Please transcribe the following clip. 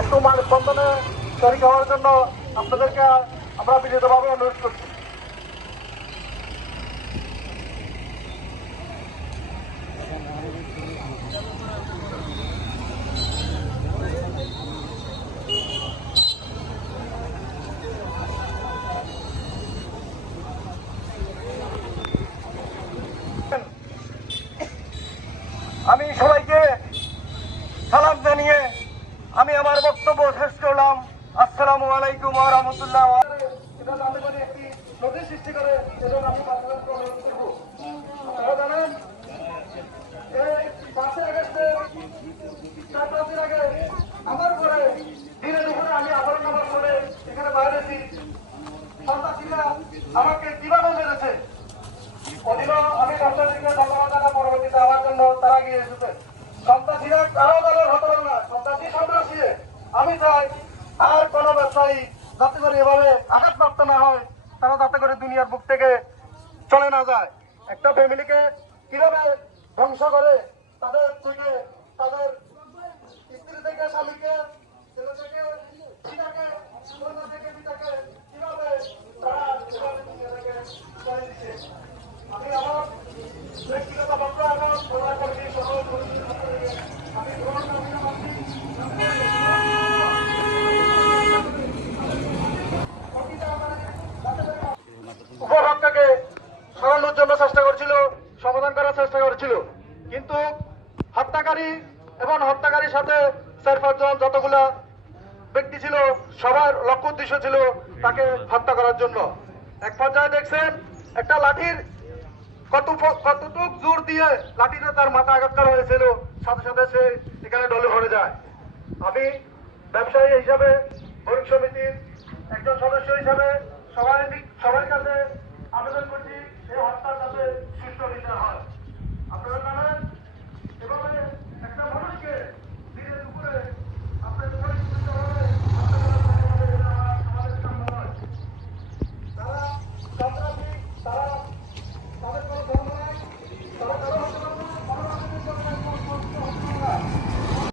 একটু মানববন্ধনে শরীক হওয়ার জন্য আপনাদেরকে আমরা বিনীতভাবে অনুরোধ করছি। আমি সবাইকে সালাম জানিয়ে আমি আমার বক্তব্য শেষ করলাম। আসসালামু আলাইকুম ওয়া রাহমাতুল্লাহ। এটা যাতে করে একটি নদী সৃষ্টি করে এবং আমি বাস্তবায়ন অনুরোধ করব। আপনারা জানেন এই 5 আগস্টে 4-5 দিন আগে আমার ঘরে দিনে দুপুরে আমি আবরণ নামাজ পড়ে এখানে বাইরেছি। সন্ত্রাসীরা আমাকে কিভাবে মেরেছে ওদিন আমি সন্ত্রাসীকে ধন্যবাদ জানা পরবর্তীতে আমার জন্য তারা গিয়ে এসেছে। সন্ত্রাসীরা কারো দলের হতে পারে না, সন্ত্রাসী। আমি চাই আর কোন ব্যবসায়ী যাতে করে এভাবে আঘাতপ্রাপ্ত না হয়, তারা যাতে করে দুনিয়ার বুক থেকে চলে না যায়। একটা ফ্যামিলিকে কিভাবে ধ্বংস করে তাদের থেকে তাদের স্ত্রী থেকে স্বামীকে, ছেলে থেকে পিতাকে, কন্যা থেকে পিতাকে কিভাবে তারা দুনিয়া থেকে চলে দিচ্ছে। আমি আমার ব্যক্তিগত বক্তব্য এবং প্রধান কর্মী সহ আমি উপভোক্তাকে সরানোর জন্য চেষ্টা করছিল, সমাধান করার চেষ্টা করছিল, কিন্তু হত্যাকারী এবং হত্যাকারীর সাথে 4-5 জন যতগুলা ব্যক্তি ছিল সবার লক্ষ্য উদ্দেশ্য ছিল তাকে হত্যা করার জন্য। এক পর্যায়ে দেখছেন একটা লাঠির কতটুক জোর দিয়ে লাঠিতে তার মাথা আঘাত করা হয়েছিল, সাথে সাথে সে এখানে ঢলে পড়ে যায়। আমি ব্যবসায়ী হিসাবে বণিক সমিতির একজন সদস্য হিসাবে সবার কাছে